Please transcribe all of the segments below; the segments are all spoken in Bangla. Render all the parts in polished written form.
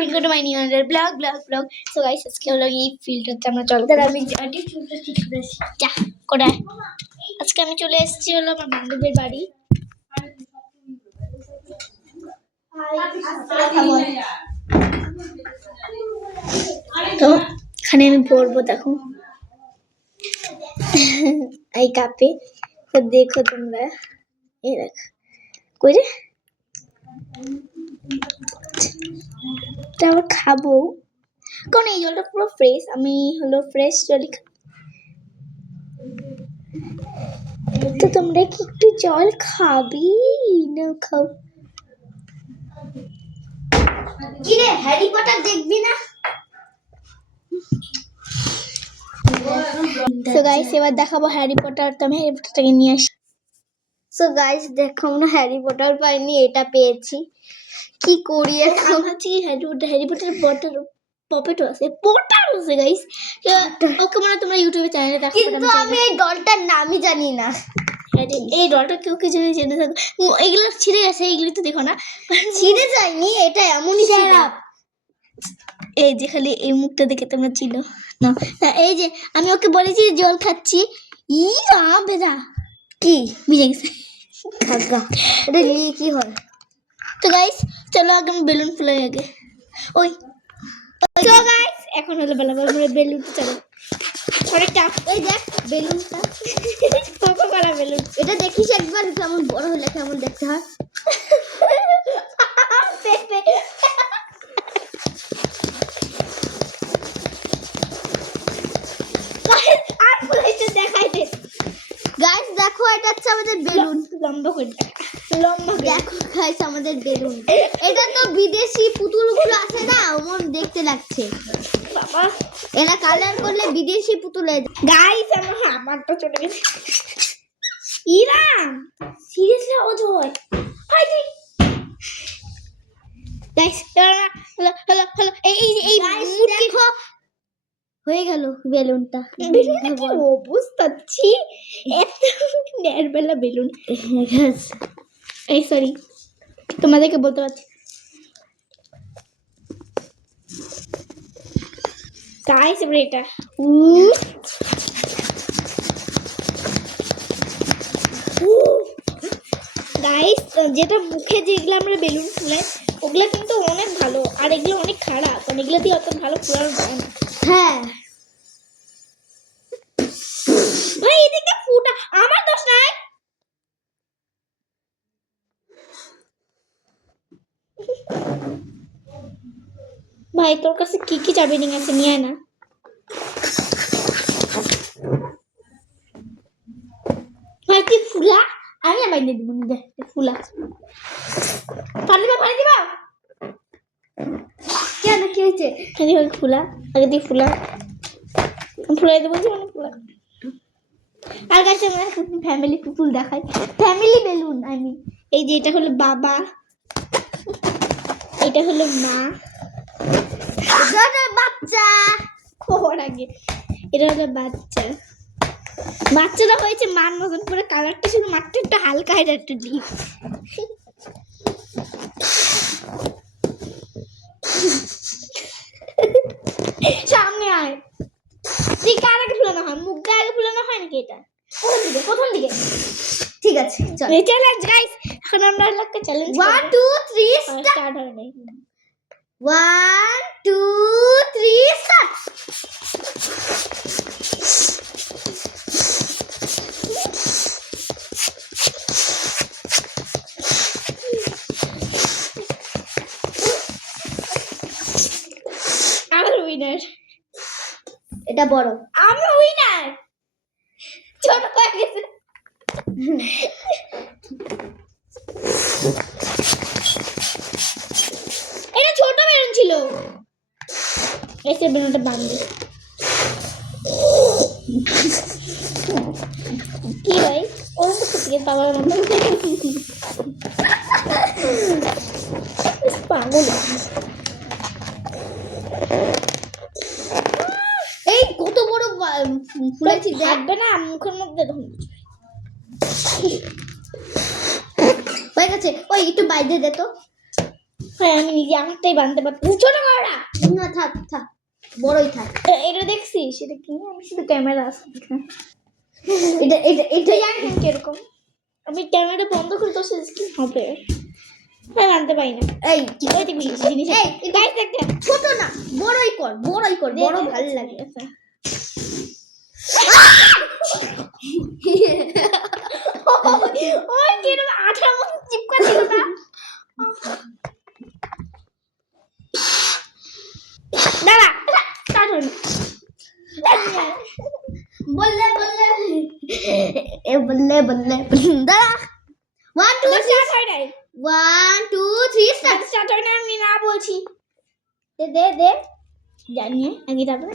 welcome to my new vlog. So guys, আজকে হলো এই ফিল্টারটা আমরা চল তাহলে আমি জানি ফিল্টার ঠিক করেছি যা কোথায় আজকে আমি চলে এসেছি হলো আমার বান্ধবীর বাড়ি তো এখানে আমি পড়বো দেখো এই কাপে তো দেখো তোমরা এই দেখো কই রে তারপর খাবো কারণ এই জলটা পুরো ফ্রেশ আমি হলো ফ্রেশ জলই তো তোমরা কি একটু জল খাবি না খাও কি রে হ্যারি পটার দেখবি না সো গাইস এবার দেখাবো হ্যারি পটার তো আমি হ্যারি পটারটাকে নিয়ে আসি সো গাইস দেখো আমরা হ্যারি পটার পাইনি এটা পেয়েছি কি করি এখন আছে হ্যারি পটার বটার পপেটও আছে পটার আছে গাইস ওকে মানে তোমরা ইউটিউবে চ্যানেলে দেখো কিন্তু আমি এই ডলটার নামই জানি না এই ডলটা কেউ কি জানে জেনে থাকো এগুলো ছিঁড়ে গেছে এইগুলি তো দেখো না ছিঁড়ে যায়নি এটা এমনই ছিল এই যে খালি এই মুখটা দেখে তোমরা চিনো না এই যে আমি ওকে বলেছি জল খাচ্ছি ই বেদা কি বুঝে গেছে কাকা এটা নিয়ে কি হয় তো গাইস চলো আগে আমি বেলুন ফুলাই আগে ওই তো গাইস এখন হলো বেলা আমরা বেলুনটা চলো অনেকটা এই দেখ বেলুনটা কত বড় বেলুন এটা দেখিস একবার কেমন বড় হলে কেমন দেখতে হয় আর ফুলাইতে দেখাই দে গাইস দেখো এটা হচ্ছে আমাদের বেলুন লম্বা করে লম্বা দেখো গাইস আমাদের বেলুন এটা তো বিদেশি পুতুলগুলো আছে না ওমন দেখতে লাগছে বাবা এরা কালার করলে বিদেশি পুতুল হয়ে যায় গাইস আমার তো চলে গেছে ইরাম seriously Ajay hi guys hello এই দেখো হয়ে গেল বেলুনটা অবস্থা ছি এত নেরবেলা বেলুন এই সরি তোমাদেরকে বলতে পারছি গাইস এবার এটা গাইস যেটা মুখে যেগুলো আমরা বেলুন ফুলাই ওগুলো কিন্তু অনেক ভালো আর এগুলো অনেক খারাপ কারণ এগুলো দিয়ে অত ভালো ফুলানো যায় না হ্যাঁ ভাই এদিকে ফুটা আমার দোষ নাই ভাই তোর কাছে কি কি চাবি নিয়ে আছে নিয়ে আয় না ভাই তুই ফুলা আমি না বাইরে দিব নি দে ফুলা পানি দিবা কেন কি হয়েছে খালি ওই ফুলা আগে দিয়ে ফুলা ফুলাই দেবো মানে ফুলা আর গাছে আমরা ফ্যামিলি পুতুল দেখাই ফ্যামিলি বেলুন আমি এই যে এটা হলো বাবা এটা হলো মা বাচ্চা খবর আগে এটা হলো বাচ্চারা হয়েছে মার মতন করে কালারটা শুধু মাত্র একটু হালকা এটা একটু ডিপ সামনে আয় তুই কার আগে ফুলানো হয় মুখ আগে ফুলানো হয় নাকি এটা প্রথম দিকে ঠিক আছে চল চ্যালেঞ্জ গাইস এখন আমরা একটা চ্যালেঞ্জ 1 2 3 স্টার্ট হয় নাই 1 2 3 স্টার্ট আমার উইনার এটা বড় আমি উইনার ছোট হয়ে গেছে এটা ছোট বেলুন ছিল এসে বেলুনটা বাঁধবে কি ভাই ওর মতো থেকে পাগলের মতো পাগল এই কত বড় ফুলেছি দেখবে না মুখের মধ্যে হয়ে গেছে ওই একটু বাইরে দে তো হ্যাঁ আমি নিজে আমারটাই বানতে পারতাম। ছোট বড় না থাক থাক, বড়ই থাক। এটা দেখছিস সেটা কি? আমি শুধু ক্যামেরা আছে এটা এটা এটা জানি না কিরকম। আমি ক্যামেরা বন্ধ করে তো কি হবে? হ্যাঁ আনতে পারি না। এই ওই দেখবি জিনিস এই গাইস দেখতে ছোট না, বড়ই কর, বড়ই কর, বড় ভালো লাগে। ওই কিরকম আঠার মতো চিপকা ছিল না? দাঁড়া স্টার্ট হলো। বললে বললে এ বললে বললে দাঁড়া। 1 2 স্টার্ট হয় নাই। 1 2 3 স্টার্ট। স্টার্ট হয় না, আমি না বলছি। দে দে দে জানি আগে তারপরে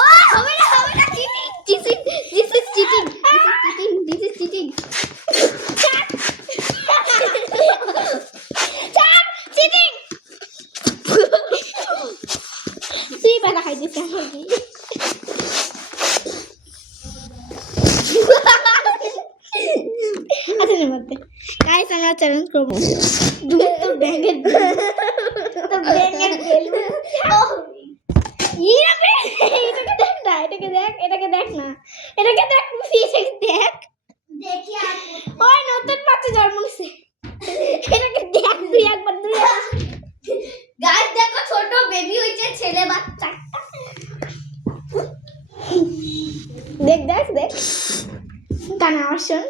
ও হবে না cheating cheating, this is cheating, this is cheating. Cheating তুই বাধা খাইছিস আমাকে। আচ্ছা মধ্যে গাইস আমরা চ্যালেঞ্জ করবো। দুধ তো ব্যাঙের বেলুন এটাকে দেখ না, এটাকে দেখ, এটাকে দেখ না, এটাকে দেখ, এটাকে দেখ। দেখি আর ওই নতুন বাচ্চা জন্ম নিছে, এটাকে দেখ তুই একবার তুই গাইস দেখো ছোট বেবি হইছে, ছেলে বাচ্চা। দেখ দেখ দেখ কানা আমার শোন।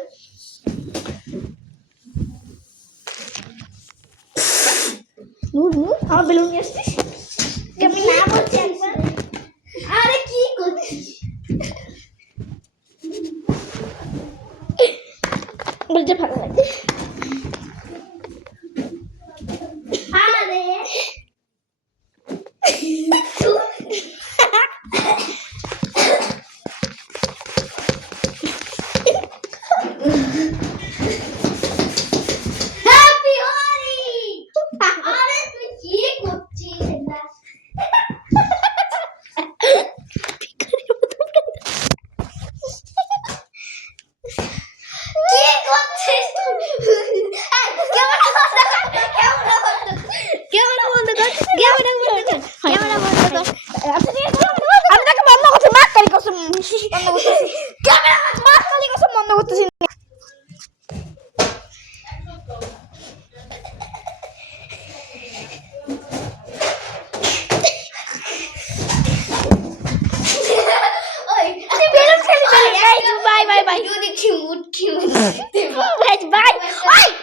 আমার বেলুন নিয়ে আসছিস।